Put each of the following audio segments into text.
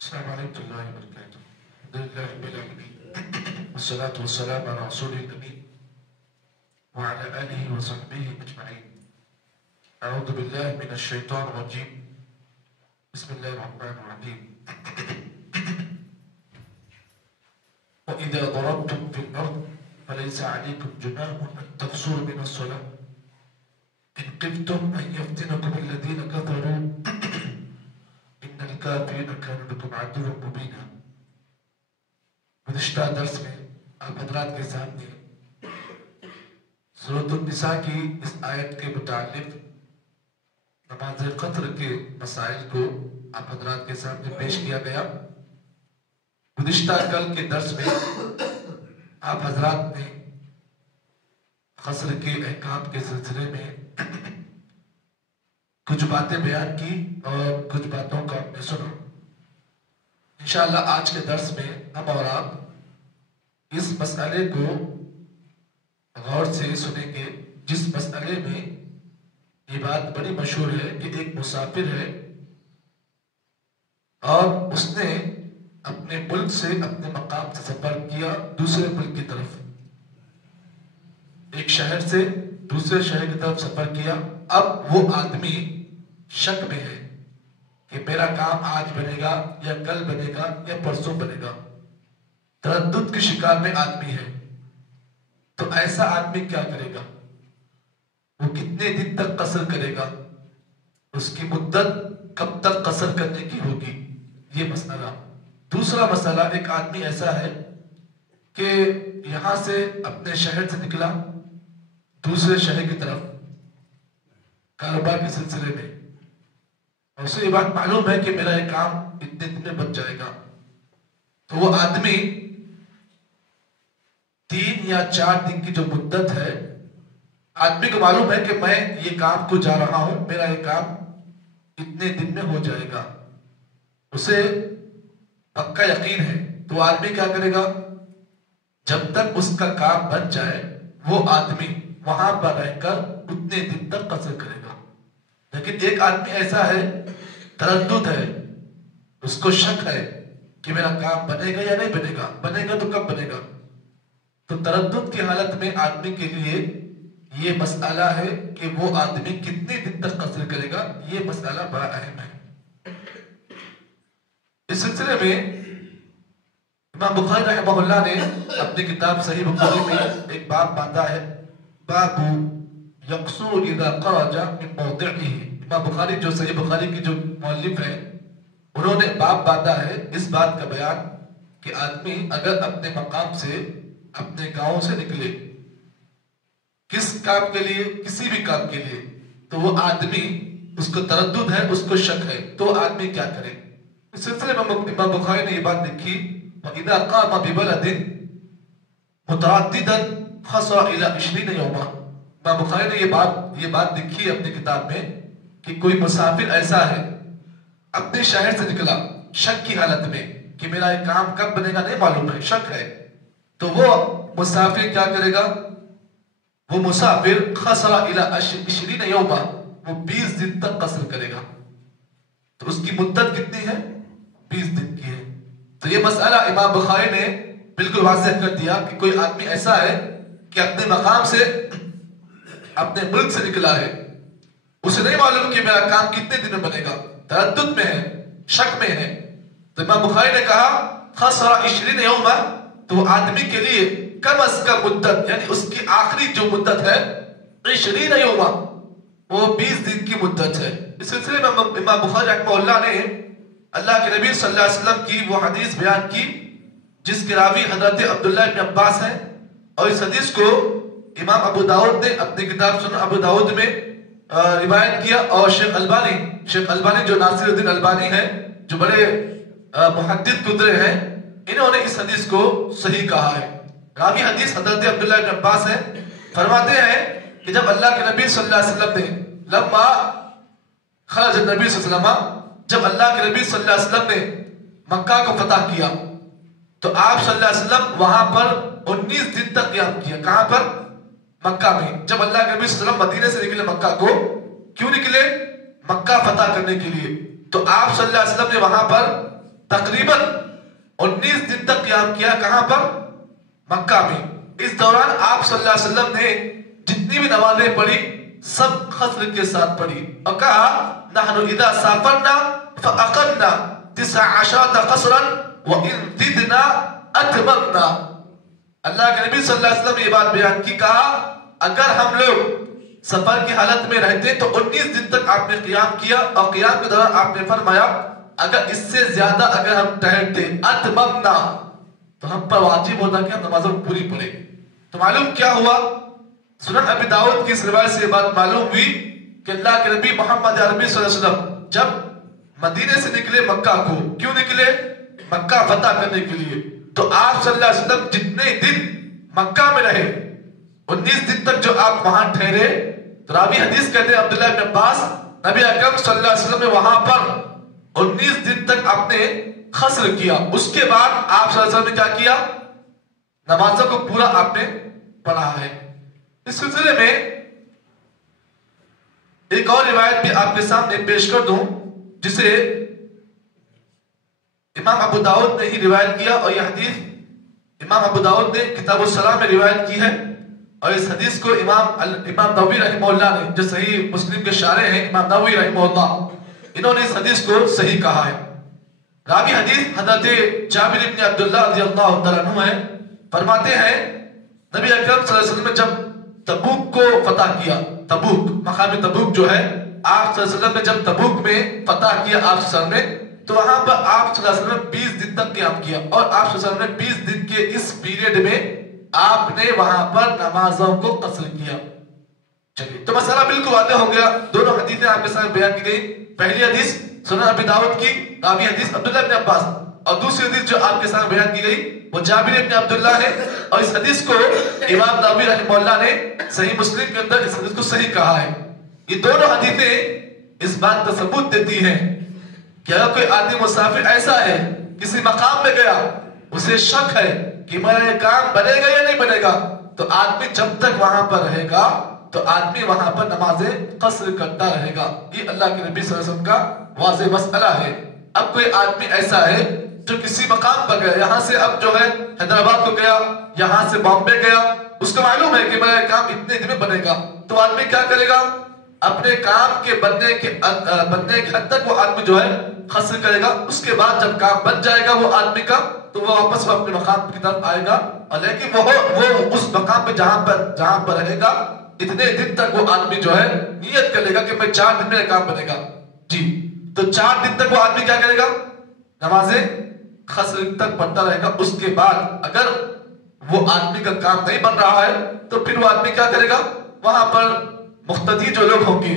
السلام عليكم ورحمة الله وبركاته. الحمد لله رب العالمين والصلاة والسلام على رسول الأمين وعلى آله وصحبه أجمعين. أعوذ بالله من الشيطان الرجيم. بسم الله الرحمن الرحيم. وإذا ضربتم في الأرض فليس عليكم جناح أن تقصروا من الصلاة إن خفتم أن يفتنكم الذين كفروا إن الكافرين كانوا لكم عدوا مبينا. گزشتہ درس میں آپ حضرات کے سامنے سورۃ النساء کی اس آیت کے متعلق نماز قطر کے مسائل کو آپ حضرات کے سامنے پیش کیا گیا. گزشتہ کل کے درس میں آپ حضرات نے قصر کے احکام کے سلسلے میں کچھ باتیں بیان کی اور کچھ باتوں کا ہم نے سنا. انشاءاللہ آج کے درس میں ہم اور آپ اس مسئلے کو غور سے سنیں گے، جس مسئلے میں یہ بات بڑی مشہور ہے کہ ایک مسافر ہے اور اس نے اپنے ملک سے اپنے مقام سے سفر کیا دوسرے ملک کی طرف، ایک شہر سے دوسرے شہر کی طرف سفر کیا. اب وہ آدمی شک میں ہے کہ میرا کام آج بنے گا یا کل بنے گا یا پرسوں بنے گا، تردد کے شکار میں آدمی ہے. تو ایسا آدمی کیا کرے گا؟ وہ کتنے دن تک قصر کرے گا؟ اس کی مدت کب تک قصر کرنے کی ہوگی؟ یہ مسئلہ. دوسرا مسئلہ، ایک آدمی ایسا ہے کہ یہاں سے اپنے شہر سے نکلا دوسرے شہر کی طرف کاروبار کے سلسلے میں، اور اسے یہ بات معلوم ہے کہ میرا یہ کام اتنے دن میں بن جائے گا. تو وہ آدمی 3 یا 4 دن کی جو مدت ہے، آدمی کو معلوم ہے کہ میں یہ کام کو جا رہا ہوں، میرا یہ کام اتنے دن میں ہو جائے گا، اسے پکا یقین ہے. تو وہ آدمی کیا کرے گا؟ جب تک اس کا کام بن جائے وہ آدمی وہاں پر رہ کر اتنے دن تک قصر کرے گا. لیکن ایک آدمی ایسا ہے، تردد ہے، اس کو شک ہے کہ میرا کام بنے گا یا نہیں بنے گا، بنے گا تو کب بنے گا. تو تردد کی حالت میں آدمی کے لیے یہ مسئلہ ہے کہ وہ آدمی کتنے دن تک قصر کرے گا. یہ مسئلہ بڑا اہم ہے. اس سلسلے میں امام بخاری رحمہ اللہ نے اپنی کتاب صحیح بخاری میں ایک باب باندھا ہے، باب یقصر اذا خرج من موضعه. امام بخاری جو صحیح بخاری کی جو مؤلف ہیں، انہوں نے باب باندھا ہے اس بات کا بیان کہ آدمی اگر اپنے مقام سے اپنے گاؤں سے نکلے کس کام کے لیے، کسی بھی کام کے لیے، تو وہ آدمی اس کو تردد ہے، اس کو شک ہے، تو آدمی کیا کرے. اس سلسلے میں امام بخاری نے یہ بات لکھی، وَإِذَا قَامَ بِبَلَدٍ مُتَعَدِّدًا خَصَرَ إِلَى 20 يَوْمًا. امام بخاری نے یہ بات لکھی ہے اپنی کتاب میں کہ کوئی مسافر ایسا ہے، اپنے شہر سے نکلا شک کی حالت میں کہ میرا یہ کام کب بنے گا نہیں معلوم ہے، شک ہے. تو وہ مسافر کیا کرے گا؟ وہ مسافر خَصَرَ إِلَى 20 يَوْمًا، وہ 20 دن تک قصر کرے گا. تو اس کی مدت کتنی ہے؟ 20 دن کی ہے. تو یہ مسئلہ امام بخاری نے بالکل واضح کر دیا کہ کوئی آدمی ایسا ہے کہ اپنے مقام سے اپنے ملک سے نکلا ہے، اسے نہیں معلوم کہ میرا کام کتنے دن میں بنے گا، تردد میں ہے، شک میں ہے. تو امام بخاری نے کہا خَصَرَ 20 يَوْمًا، تو وہ آدمی کے لیے کم از کم مدت، یعنی اس کی آخری جو مدت ہے 20 يَوْمًا، وہ 20 دن کی مدت ہے. اس سلسلے میں امام بخاری رحمہ اللہ نے اللہ کے نبی صلی اللہ علیہ وسلم کی وہ حدیث بیان کی جس کے راوی حضرت عبداللہ بن عباس ہیں، اور اس حدیث کو امام ابو داؤد نے اپنی کتاب سنن ابو داؤد میں روایت کیا، اور شیخ البانی جو ناصر الدین البانی ہیں، جو بڑے محدث گزرے ہیں، انہوں نے اس حدیث کو صحیح کہا ہے. راوی حدیث حضرت عبداللہ بن عباس ہیں، فرماتے ہیں کہ جب اللہ کے نبی صلی اللہ علیہ وسلم نے لما خرج النبی صلی اللہ علیہ وسلم، جب اللہ کے نبی صلی اللہ علیہ وسلم نے مکہ کو فتح کیا تو آپ صلی اللہ علیہ وسلم وہاں پر 19 دن تک قیام کیا. کہاں پر؟ مکہ میں. جب اللہ کے نبی صلی اللہ علیہ وسلم مدینے سے نکلے مکہ کو، کیوں نکلے؟ مکہ فتح کرنے کے لیے. تو آپ صلی اللہ علیہ وسلم نے وہاں پر تقریباً 19 دن تک قیام کیا. کہاں پر؟ مکہ میں. اس دوران آپ صلی اللہ علیہ وسلم نے جتنی بھی نمازیں پڑھی سب قصر کے ساتھ پڑھی اور کہا نحن اذا سافرنا فاقمنا 19 قصرا وان زدنا اتممنا. اللہ کے نبی صلی اللہ علیہ وسلم نے یہ بات بیان کی. کہا اگر ہم لوگ سفر کی حالت میں رہتے تو 19 دن تک آپ نے قیام کیا اور قیام کے دوران آپ نے فرمایا اگر اس سے زیادہ اگر ہم ٹھہرتے اتممنا تو ہم پر واجب ہوتا کہ ہم نمازوں پوری پڑھیں. تو معلوم کیا ہوا؟ سنن ابی داؤد کی اس روایت سے یہ بات معلوم ہوئی کہ اللہ کے نبی محمد عربی صلی اللہ علیہ وسلم جب مدینے سے نکلے مکہ کو، کیوں نکلے؟ مکہ فتح کرنے کے لیے. تو آپ صلی اللہ علیہ وسلم جتنے دن مکہ میں رہے 19 دن تک جو آپ وہاں ٹھہرے، تو راوی حدیث کہتے ہیں عبداللہ بن عباس نبی اکرم صلی اللہ علیہ وسلم نے وہاں پر 19 دن تک آپ نے قصر کیا. اس کے بعد آپ صلی اللہ علیہ وسلم نے کیا کیا؟ نمازوں کو پورا آپ نے پڑھا ہے. اس سلسلے میں ایک اور روایت بھی آپ کے سامنے پیش کر دوں جسے امام ابو داؤد نے ہی روایت کیا اور یہ حدیث امام ابو داؤد نے کتاب الصلاۃ میں روایت کی ہے اور اس حدیث کو امام نووی رحمہ اللہ نے جو صحیح مسلم کے شارح ہیں امام نووی رحمہ اللہ انہوں نے اس حدیث کو صحیح کہا ہے. راوی حدیث حضرت جابر بن عبداللہ رضی اللہ تعالیٰ عنہ ہے. فرماتے ہیں نبی اکرم صلی اللہ علیہ وسلم نے جب تبوک کو فتح کیا، تبوک مقام تبوک جو ہے آپ صلی اللہ علیہ وسلم نے جب تبوک میں فتح کیا آپ صلی اللہ علیہ وسلم نے، تو وہاں پر آپ صلی اللہ علیہ وسلم نے 20 دن تک قیام کیا اور آپ صلی اللہ علیہ وسلم نے 20 دن کے اس پیریڈ میں آپ نے وہاں پر نمازوں کو قصر کیا. چلیے تو مسئلہ بالکل واضح ہو گیا. دونوں حدیثیں آپ کے سامنے بیان کی گئی. پہلی حدیث سنن ابی داؤد کی راوی حدیث عبداللہ بن عباس اور دوسری حدیث جو آپ کے سامنے بیان کی گئی وہ جابر بن عبداللہ ہے اور اس حدیث کو امام نووی رحمہ اللہ نے صحیح مسلم کے اندر اس حدیث کو صحیح کہا ہے. یہ دونوں حدیثیں اس بات کا ثبوت دیتی ہیں کہ اگر کوئی آدمی مسافر ایسا ہے کسی مقام میں گیا اسے شک ہے کہ میرا یہ کام بنے گا یا نہیں بنے گا، تو آدمی جب تک وہاں پر رہے گا تو آدمی وہاں پر نمازیں قصر کرتا رہے گا. یہ اللہ کے نبی صلی اللہ علیہ وسلم کا واضح مسئلہ ہے. اب کوئی آدمی ایسا ہے جو کسی مقام پر گیا، یہاں سے اب جو ہے حیدرآباد کو گیا، یہاں سے بامبے گیا، اس کو معلوم ہے کہ میرا کام اتنے دن میں بنے گا، تو آدمی کیا کرے گا؟ اپنے کام کے بننے کے حد تک وہ آدمی جو ہے قصر کرے گا. اس کے بعد جب کام بن جائے گا وہ آدمی کا تو وہ واپس اپنے مقام کی طرف آئے گا، اور لیکن وہ اس مقام پہ جہاں پر رہے گا اتنے دن تک وہ آدمی جو ہے نیت کر لے گا کہ میں 4 دن میں کام بنے گا. جی تو 4 دن تک وہ آدمی کیا کرے گا؟ نمازیں قصر تک پڑھتا رہے گا. اس کے بعد اگر وہ آدمی کا کام نہیں بن رہا ہے تو پھر وہ آدمی کیا کرے گا؟ وہاں پر مقتدی جو لوگ ہوں گے،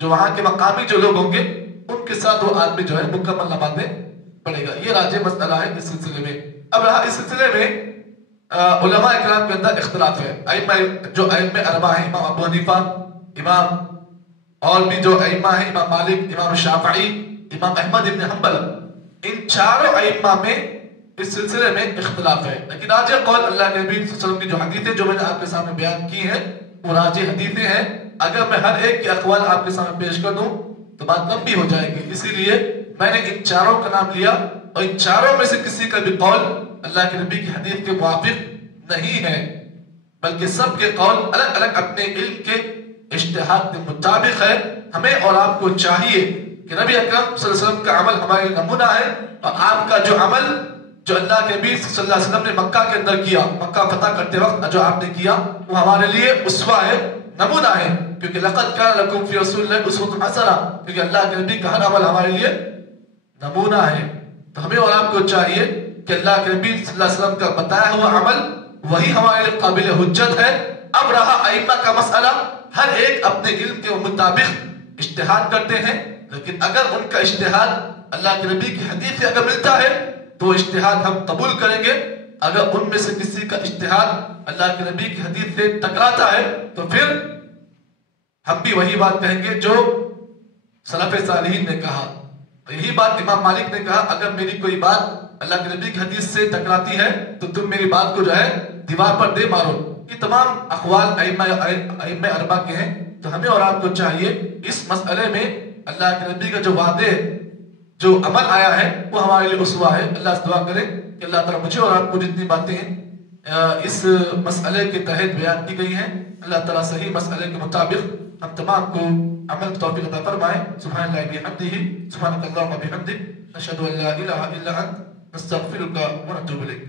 جو وہاں کے مقامی جو لوگ ہوں گے، ان کے ساتھ وہ آدمی جو ہے مکمل نمازیں پڑھے گا. یہ راجح مسئلہ ہے اس سلسلے میں. اب رہا اس سلسلے میں علماء اکرام کے اندر اختلاف ہے. ائمہ اربعہ ہیں، امام ابو حنیفہ، امام اور بھی جو ائمہ ہیں، امام مالک، امام شافعی، امام احمد ابن حنبل، ان چاروں ائمہ میں اس سلسلے میں اختلاف ہے. لیکن راجح قول اللہ کے نبی صلی اللہ علیہ وسلم کی جو حدیثیں جو میں نے آپ کے سامنے بیان کی ہیں وہ راجح حدیثیں ہیں. اگر میں ہر ایک کے اقوال آپ کے سامنے پیش کر دوں تو بات لمبی ہو جائے گی، اسی لیے میں نے ان چاروں کا نام لیا اور ان چاروں میں سے کسی کا بھی قول اللہ کے نبی کی حدیث کے موافق نہیں ہے، بلکہ سب کے قول الگ الگ اپنے علم کے اجتہاد کے مطابق ہے. ہمیں اور آپ کو چاہیے کہ نبی اکرم صلی اللہ علیہ وسلم کا عمل ہمارے نمونہ ہے، اور آپ کا جو عمل جو اللہ کے نبی صلی اللہ علیہ وسلم نے مکہ کے اندر کیا، مکہ فتح کرتے وقت جو آپ نے کیا، وہ ہمارے لیے اسوہ ہے، نمونہ ہے. کیونکہ لقد کان لکم فی رسول اللہ اسوۃ حسنہ، کیونکہ اللہ کے نبی کا ہر عمل ہمارے لیے نمونہ ہے. تو ہمیں اور آپ کو چاہیے کہ اللہ کے نبی صلی اللہ علیہ وسلم کا بتایا ہوا عمل وہی ہمارے لیے قابل حجت ہے. اب رہا ائمہ کا مسئلہ، ہر ایک اپنے علم کے مطابق اجتہاد کرتے ہیں، لیکن اگر ان کا اجتہاد اللہ کے نبی کی حدیث سے اگر ملتا ہے تو وہ اجتہاد ہم قبول کریں گے. اگر ان میں سے کسی کا اجتہاد اللہ کے نبی کی حدیث سے ٹکراتا ہے تو پھر ہم بھی وہی بات کہیں گے جو سلف صالحین نے کہا. یہی بات امام مالک نے کہا، اگر میری کوئی بات اللہ کے نبی کی حدیث سے ٹکراتی ہے تو تم میری بات کو جو ہے دیوار پر دے مارو. یہ تمام اقوال ائمہ اربعہ کے ہیں. تو ہمیں اور آپ کو چاہیے اس مسئلے میں اللہ کے نبی کا جو وعدے جو عمل آیا ہے وہ ہمارے لیے اسوہ ہے. اللہ سے دعا کریں کہ اللہ تعالیٰ مجھے اور آپ کو جتنی باتیں اس مسئلے کے تحت بیان کی گئی ہیں اللہ تعالیٰ صحیح مسئلے کے مطابق ہم تمام کو عمل توفیق عطا فرمائے. سبحان اللہ بحمدہ سبحانک اللہم وبحمدک نشہد ان لا الہ الا انت نستغفرک ونتوب الیک.